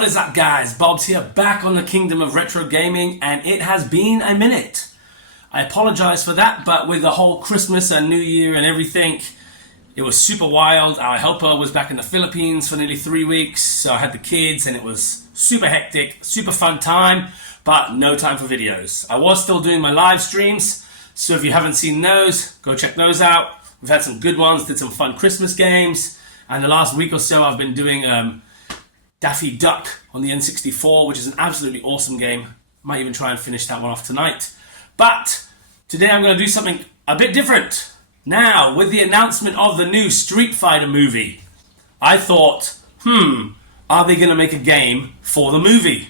What is up, guys? Bob's here, back on the Kingdom of Retro Gaming, and it has been a minute. I apologize for that, but with the whole Christmas and New Year and everything, it was super wild. Our helper was back in the Philippines for nearly 3 weeks, so I had the kids, and it was super hectic, super fun time, but no time for videos. I was still doing my live streams, so if you haven't seen those, go check those out. We've had some good ones, did some fun Christmas games, and the last week or so I've been doing Daffy Duck on the N64, which is an absolutely awesome game. Might even try and finish that one off tonight. But today I'm going to do something a bit different. Now, with the announcement of the new Street Fighter movie, I thought, are they going to make a game for the movie?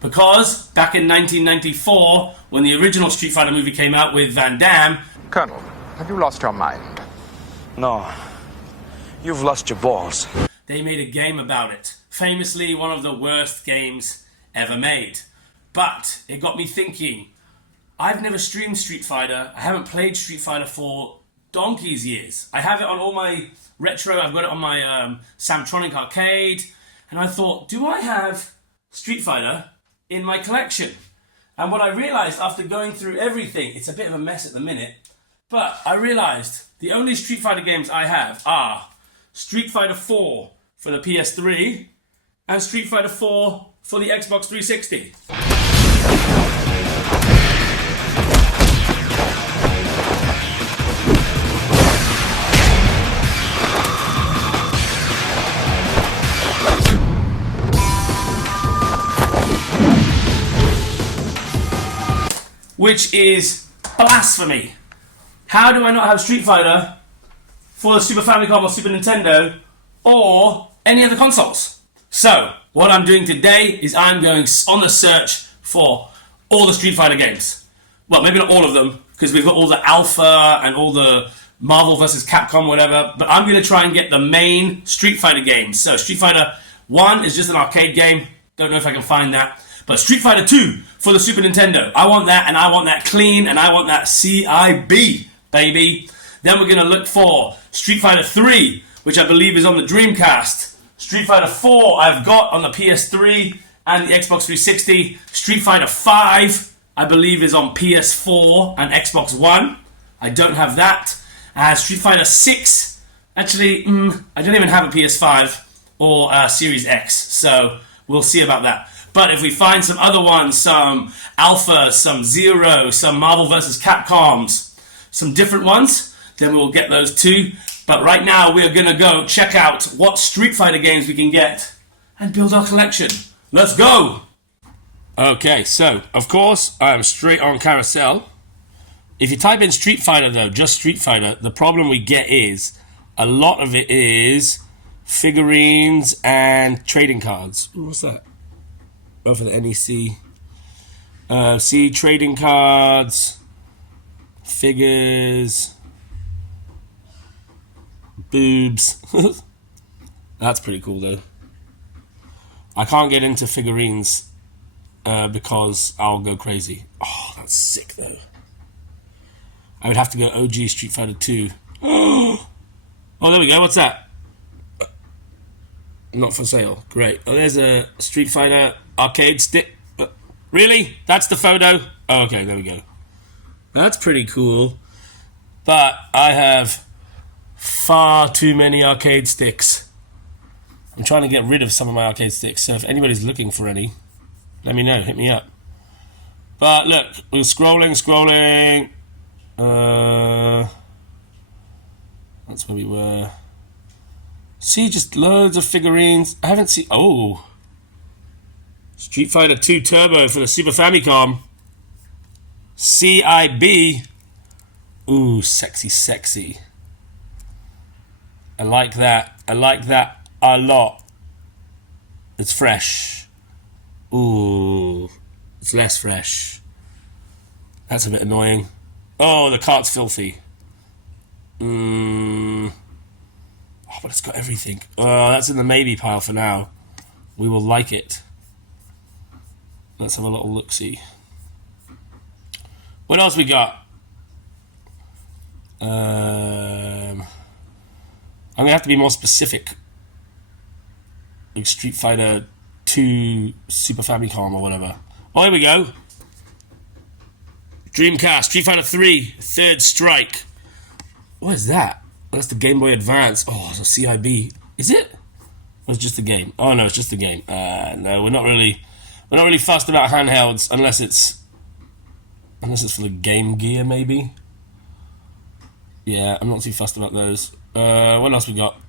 Because back in 1994, when the original Street Fighter movie came out with Van Damme... Colonel, have you lost your mind? No. You've lost your balls. They made a game about it. Famously, one of the worst games ever made. But it got me thinking, I've never streamed Street Fighter. I haven't played Street Fighter for donkey's years. I have it on all my retro. I've got it on my Samtronic arcade. And I thought, do I have Street Fighter in my collection? And what I realized after going through everything, it's a bit of a mess at the minute, but I realized the only Street Fighter games I have are Street Fighter 4 for the PS3 and Street Fighter 4 for the Xbox 360. Which is blasphemy. How do I not have Street Fighter for the Super Famicom or Super Nintendo or any other consoles? So, what I'm doing today is I'm going on the search for all the Street Fighter games. Well, maybe not all of them, because we've got all the Alpha and all the Marvel vs. Capcom, whatever, but I'm going to try and get the main Street Fighter games. So, Street Fighter 1 is just an arcade game. Don't know if I can find that. But Street Fighter 2 for the Super Nintendo. I want that, and I want that clean, and I want that CIB, baby. Then we're going to look for Street Fighter 3, which I believe is on the Dreamcast. Street Fighter 4 I've got on the PS3 and the Xbox 360. Street Fighter 5 I believe is on PS4 and Xbox One. I don't have that. Street Fighter 6, actually, I don't even have a PS5 or Series X, so we'll see about that. But if we find some other ones, some Alpha, some Zero, some Marvel vs. Capcoms, some different ones, then we'll get those too. But right now, we are going to go check out what Street Fighter games we can get and build our collection. Let's go! Okay, so, of course, I am straight on Carousel. If you type in Street Fighter, though, just Street Fighter, the problem we get is a lot of it is figurines and trading cards. What's that? Oh, for the NEC. See, trading cards, figures, boobs. That's pretty cool, though. I can't get into figurines because I'll go crazy. Oh, that's sick, though. I would have to go OG Street Fighter 2. Oh, there we go. What's that? Not for sale. Great. Oh, there's a Street Fighter arcade stick. Really? That's the photo? Oh, okay, there we go. That's pretty cool. But I have far too many arcade sticks. I'm trying to get rid of some of my arcade sticks, so if anybody's looking for any, let me know, hit me up. But look, we're scrolling. That's where we were. See, just loads of figurines. I haven't seen... Oh! Street Fighter 2 Turbo for the Super Famicom. CIB. Ooh, sexy. I like that. I like that a lot. It's fresh. Ooh. It's less fresh. That's a bit annoying. Oh, the cart's filthy. Oh, but it's got everything. Oh, that's in the maybe pile for now. We will like it. Let's have a little look-see. What else we got? I'm going to have to be more specific. Like Street Fighter 2 Super Famicom or whatever. Oh, here we go. Dreamcast, Street Fighter 3, Third Strike. What is that? That's the Game Boy Advance. Oh, it's a CIB. Is it? Or it's just the game? Oh no, it's just the game. No, we're not really fussed about handhelds unless it's for the Game Gear, maybe. Yeah, I'm not too fussed about those. What else we got?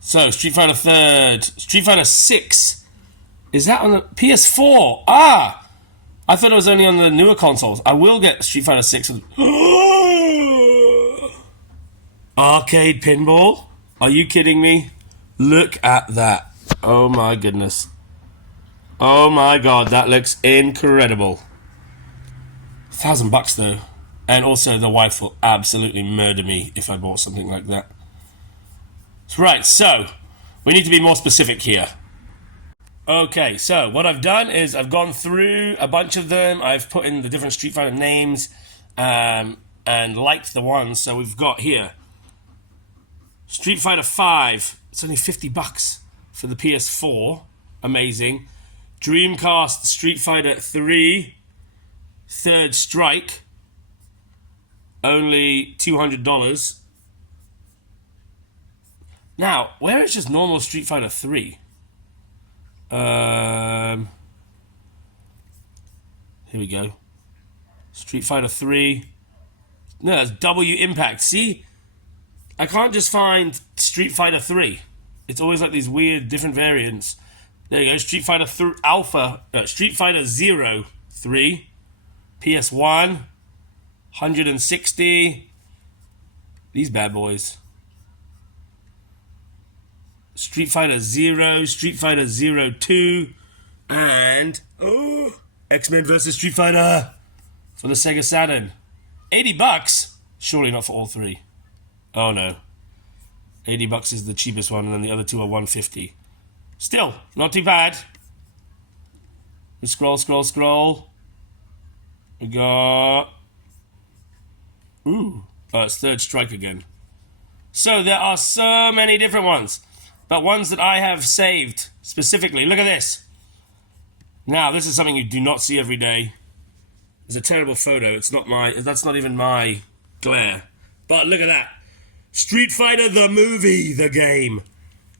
So, Street Fighter 3rd. Street Fighter 6. Is that on the PS4? Ah! I thought it was only on the newer consoles. I will get Street Fighter 6. Arcade pinball? Are you kidding me? Look at that. Oh my goodness. Oh my god, that looks incredible. $1,000 though. And also the wife will absolutely murder me if I bought something like that. Right, so we need to be more specific here. Okay, so what I've done is I've gone through a bunch of them. I've put in the different Street Fighter names and liked the ones. So we've got here Street Fighter 5. It's only $50 for the PS4. Amazing. Dreamcast Street Fighter 3 Third Strike. Only $200. Now, where is just normal Street Fighter 3? Here we go. Street Fighter 3. No, it's W Impact. See? I can't just find Street Fighter 3. It's always like these weird different variants. There you go. Street Fighter Street Fighter 0 3. PS1. 160. These bad boys. Street Fighter 0, Street Fighter 02, and X-Men vs. Street Fighter for the Sega Saturn. $80? Surely not for all three. Oh no. $80 is the cheapest one, and then the other two are $150. Still, not too bad. We scroll. We got... Ooh. Oh, it's Third Strike again. So there are so many different ones. But ones that I have saved specifically. Look at this. Now, this is something you do not see every day. It's a terrible photo. That's not even my glare. But look at that. Street Fighter the movie, the game.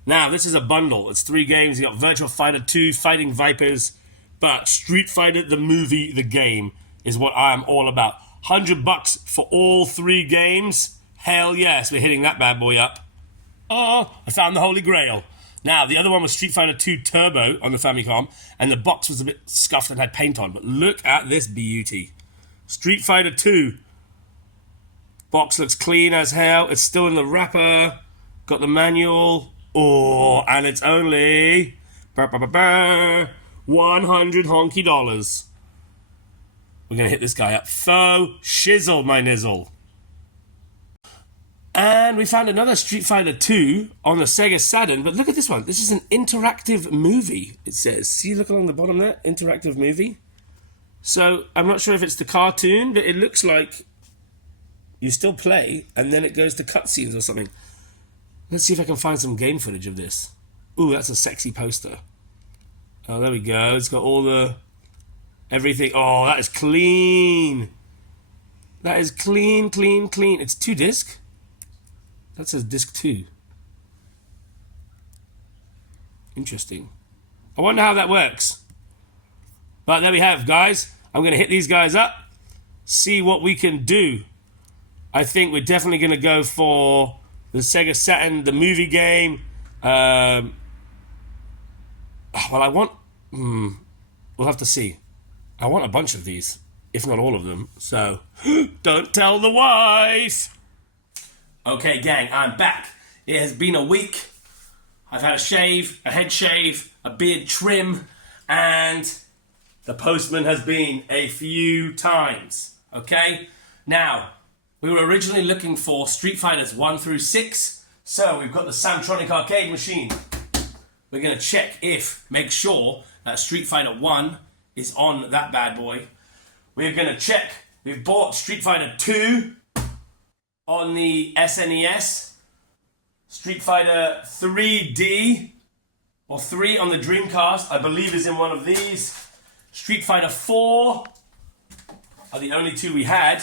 Now, this is a bundle. It's 3 games. You got Virtua Fighter 2, Fighting Vipers. But Street Fighter the movie, the game is what I'm all about. $100 for all 3 games. Hell yes, we're hitting that bad boy up. Oh, I found the Holy Grail. Now, the other one was Street Fighter 2 Turbo on the Famicom, and the box was a bit scuffed and had paint on. But look at this beauty. Street Fighter 2. Box looks clean as hell. It's still in the wrapper. Got the manual. Oh, and it's only... $100 honky dollars. We're going to hit this guy up. Faux shizzle, my nizzle. And we found another Street Fighter 2 on the Sega Saturn, but look at this one. This is an interactive movie, it says. See, look along the bottom there? Interactive movie. So, I'm not sure if it's the cartoon, but it looks like you still play, and then it goes to cutscenes or something. Let's see if I can find some game footage of this. Ooh, that's a sexy poster. Oh, there we go. It's got all the... everything. Oh, that is clean. That is clean. It's 2 disc. That says disc 2. Interesting. I wonder how that works. But there we have, guys. I'm going to hit these guys up. See what we can do. I think we're definitely going to go for the Sega Saturn, the movie game. Well, I want... we'll have to see. I want a bunch of these, if not all of them. So, don't tell the wife. Okay, gang, I'm back. It has been a week. I've had a shave, a head shave, a beard trim, and the postman has been a few times. Okay? Now, we were originally looking for Street Fighters 1 through 6, so we've got the Samtronic arcade machine. We're going to make sure that Street Fighter 1 is on that bad boy. We're going to check. We've bought Street Fighter 2 on the SNES. Street Fighter 3D or 3 on the Dreamcast, I believe is in one of these. Street Fighter 4 are the only 2 we had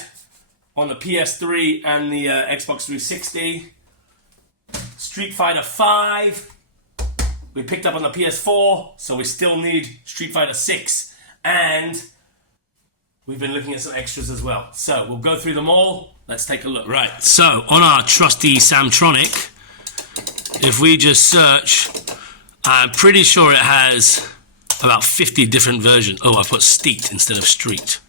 on the PS3 and the Xbox 360. Street Fighter 5 we picked up on the PS4, so we still need Street Fighter 6, and we've been looking at some extras as well. So we'll go through them all. Let's take a look. Right, so on our trusty Samtronic, if we just search, I'm pretty sure it has about 50 different versions. Oh, I put Steet instead of Street.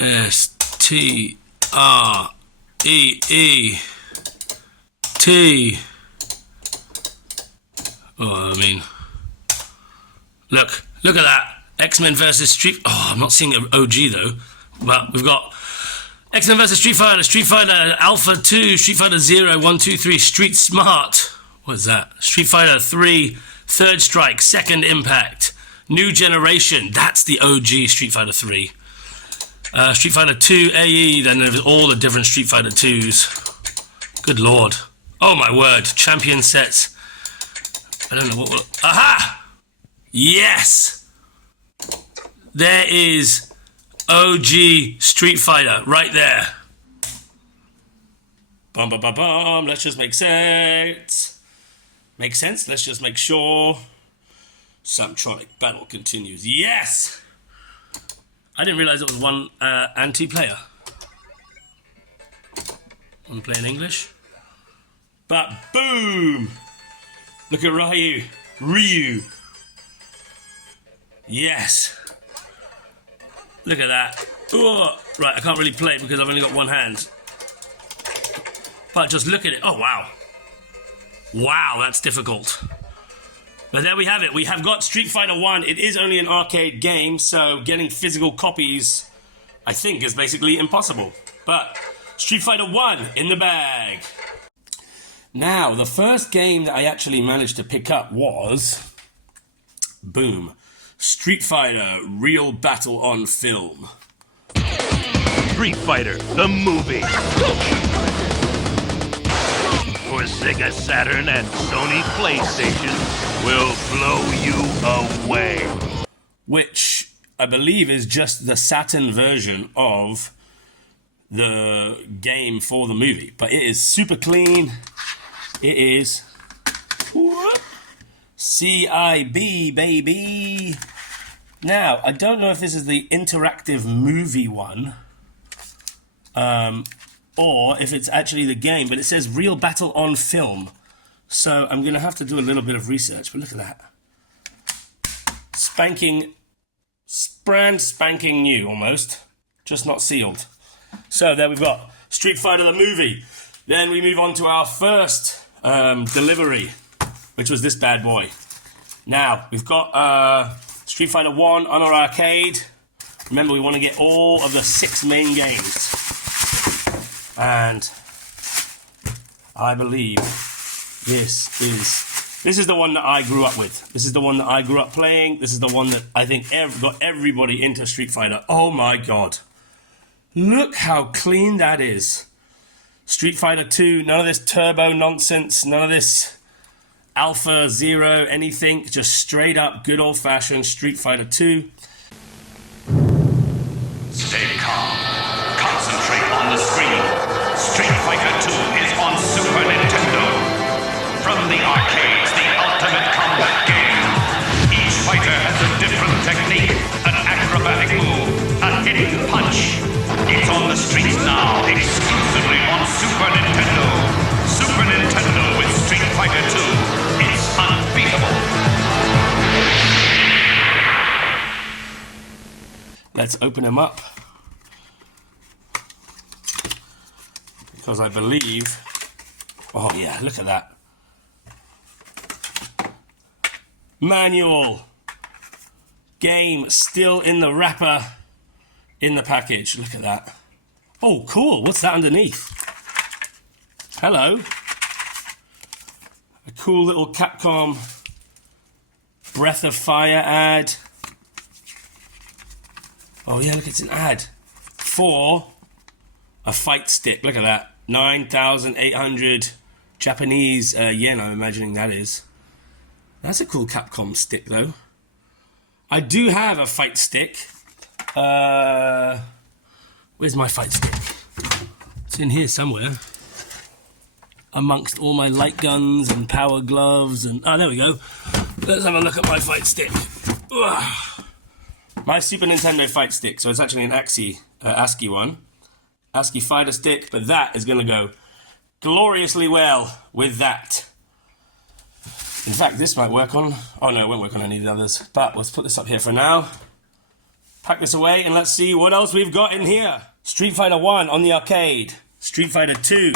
S-T-R-E-E-T. Oh, I mean, look at that. X-Men versus Street... Oh, I'm not seeing an OG, though. But we've got X-Men versus Street Fighter Alpha 2, Street Fighter 0, 1, 2, 3, Street Smart. What is that? Street Fighter 3, Third Strike, Second Impact, New Generation. That's the OG Street Fighter 3. Street Fighter 2 AE, then there's all the different Street Fighter 2s. Good lord. Oh my word. Champion sets. I don't know what will... Aha! Yes! There is OG Street Fighter right there. Bum, bum, bum, bum. Let's just make sense. Make sense? Let's just make sure. Samtronic battle continues. Yes! I didn't realize it was one and 2 player. Want to play in English? But boom! Look at Ryu. Yes. Look at that. Ooh. Right, I can't really play it because I've only got one hand. But just look at it. Oh, wow. Wow, that's difficult. But there we have it. We have got Street Fighter 1. It is only an arcade game, so getting physical copies, I think, is basically impossible. But Street Fighter 1 in the bag. Now, the first game that I actually managed to pick up was... Boom. Street Fighter Real Battle on Film. Street Fighter, the movie. For Sega Saturn and Sony PlayStation will blow you away. Which I believe is just the Saturn version of the game for the movie. But it is super clean. It is CIB, baby. Now, I don't know if this is the interactive movie one, or if it's actually the game, but it says Real Battle on Film. So I'm going to have to do a little bit of research, but look at that. Brand spanking new, almost. Just not sealed. So there we've got Street Fighter the movie. Then we move on to our first delivery, which was this bad boy. Now, we've got Street Fighter 1 on our arcade. Remember, we want to get all of the 6 main games. And I believe this is the one that I grew up with. This is the one that I grew up playing. This is the one that I think got everybody into Street Fighter. Oh my god. Look how clean that is. Street Fighter 2, none of this turbo nonsense, none of this Alpha, Zero, anything. Just straight up good old-fashioned Street Fighter 2. Stay calm. Concentrate on the screen. Street Fighter 2 is on Super Nintendo. From the arcades, the ultimate combat game. Each fighter has a different technique, an acrobatic move, a hidden punch. It's on the streets now, exclusively on Super Nintendo. Super Nintendo with Street Fighter 2. It's unbeatable. Let's open him up. Because I believe... Oh yeah, look at that. Manual. Game still in the wrapper. In the package. Look at that. Oh, cool. What's that underneath? Hello. A cool little Capcom Breath of Fire ad. Oh yeah, look, it's an ad for a fight stick. Look at that. 9,800 Japanese yen, I'm imagining that is. That's a cool Capcom stick, though. I do have a fight stick. Where's my fight stick? It's in here somewhere. Amongst all my light guns and power gloves and... Oh, there we go. Let's have a look at my fight stick. Ugh. My Super Nintendo fight stick. So it's actually an ASCII one. ASCII fighter stick, but that is going to go gloriously well with that. In fact, this might work on... Oh, no, it won't work on any of the others. But let's put this up here for now. Pack this away, and let's see what else we've got in here. Street Fighter 1 on the arcade. Street Fighter 2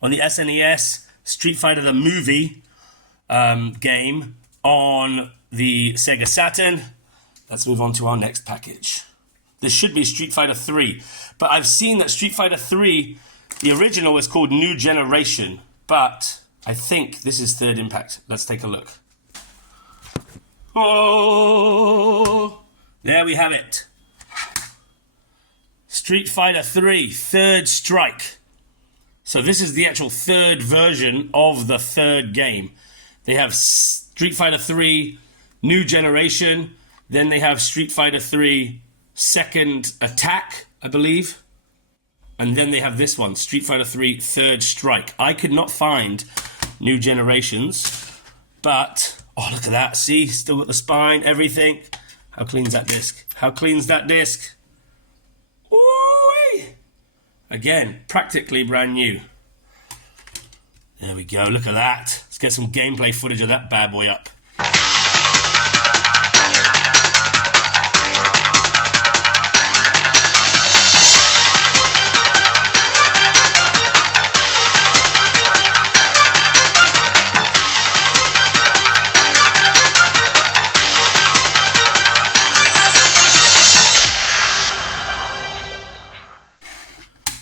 on the SNES. Street Fighter the movie game on the Sega Saturn. Let's move on to our next package. This should be Street Fighter 3. But I've seen that Street Fighter 3, the original is called New Generation. But I think this is Third Impact. Let's take a look. Oh, there we have it. Street Fighter 3, Third Strike. So this is the actual third version of the third game. They have Street Fighter 3, New Generation. Then they have Street Fighter 3, Second Attack, I believe. And then they have this one, Street Fighter 3, Third Strike. I could not find New Generations, but... Oh, look at that. See? Still got the spine, everything. How clean's that disc? How clean's that disc? Ooh-wee! Again, practically brand new. There we go. Look at that. Let's get some gameplay footage of that bad boy up.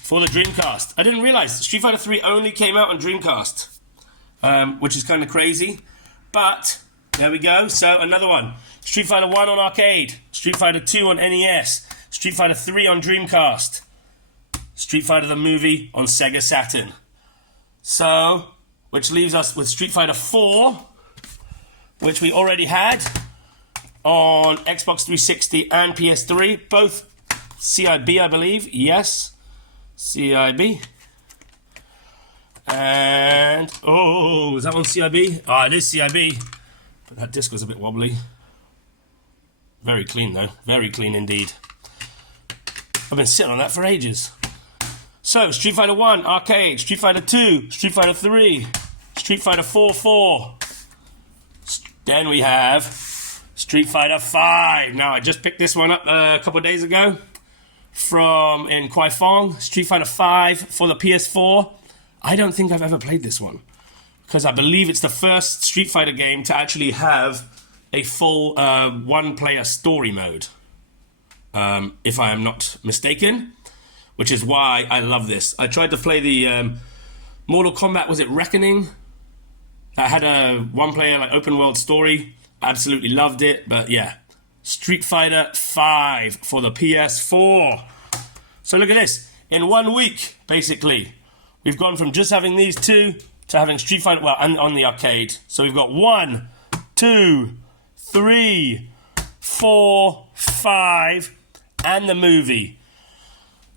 For the Dreamcast. I didn't realize Street Fighter 3 only came out on Dreamcast, which is kind of crazy. But there we go. So another one. Street Fighter 1 on arcade. Street Fighter 2 on NES. Street Fighter 3 on Dreamcast. Street Fighter the movie on Sega Saturn. So, which leaves us with Street Fighter 4, which we already had on Xbox 360 and PS3. Both CIB, I believe. Yes. CIB. And, oh, is that one CIB? Ah, it is CIB. But that disc was a bit wobbly. Very clean, though. Very clean indeed. I've been sitting on that for ages. So, Street Fighter 1, arcade. Street Fighter 2, Street Fighter 3, Street Fighter 4. Then we have Street Fighter 5. Now, I just picked this one up a couple of days ago. From in Kaifeng, Street Fighter 5 for the PS4. I don't think I've ever played this one, because I believe it's the first Street Fighter game to actually have a full one-player story mode, if I am not mistaken, which is why I love this. I tried to play the Mortal Kombat, was it Reckoning? That had a one-player like open world story. Absolutely loved it, but yeah. Street Fighter 5 for the PS4. So look at this. In 1 week, basically, we've gone from just having these two to having Street Fighter, well, and on the arcade. So we've got 1, 2, 3, 4, 5, and the movie.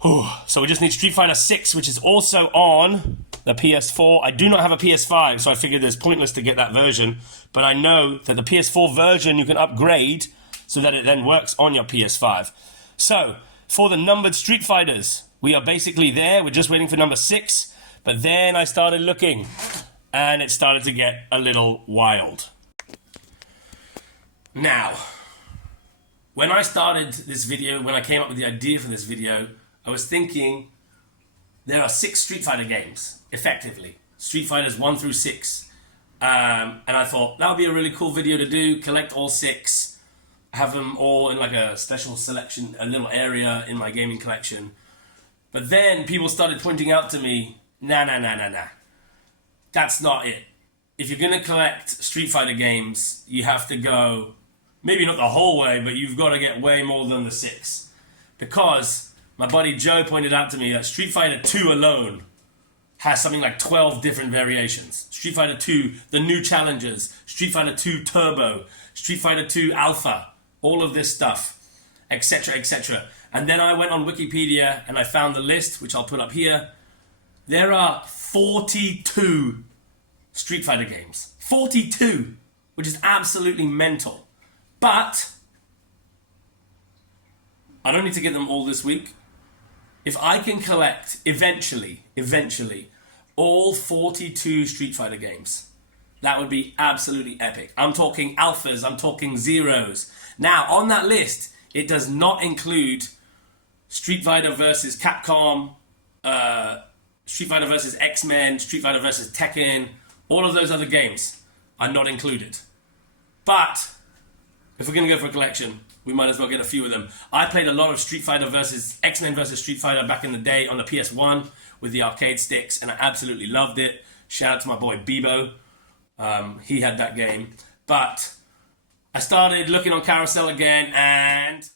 Whew. So we just need Street Fighter 6, which is also on the PS4. I do not have a PS5, so I figured it's pointless to get that version. But I know that the PS4 version you can upgrade so that it then works on your PS5. So, for the numbered Street Fighters, we are basically there. We're just waiting for number 6. But then I started looking, and it started to get a little wild. Now, when I started this video, when I came up with the idea for this video, I was thinking there are 6 Street Fighter games, effectively. Street Fighters 1 through 6. And I thought, that would be a really cool video to do, collect all 6. Have them all in like a special selection, a little area in my gaming collection. But then people started pointing out to me, nah. That's not it. If you're going to collect Street Fighter games, you have to go, maybe not the whole way, but you've got to get way more than the 6. Because my buddy Joe pointed out to me that Street Fighter 2 alone has something like 12 different variations. Street Fighter 2, the new challenges, Street Fighter 2 Turbo, Street Fighter 2 Alpha, all of this stuff, etc., etc. And then I went on Wikipedia and I found the list, which I'll put up here. There are 42 Street Fighter games. 42, which is absolutely mental. But I don't need to get them all this week. If I can collect eventually, all 42 Street Fighter games, that would be absolutely epic. I'm talking alphas, I'm talking zeros. Now, on that list, it does not include Street Fighter versus Capcom, Street Fighter versus X-Men, Street Fighter versus Tekken. All of those other games are not included. But if we're going to go for a collection, we might as well get a few of them. I played a lot of Street Fighter versus X-Men versus Street Fighter back in the day on the PS1 with the arcade sticks, and I absolutely loved it. Shout out to my boy Bebo. He had that game. But I started looking on Carousel again, and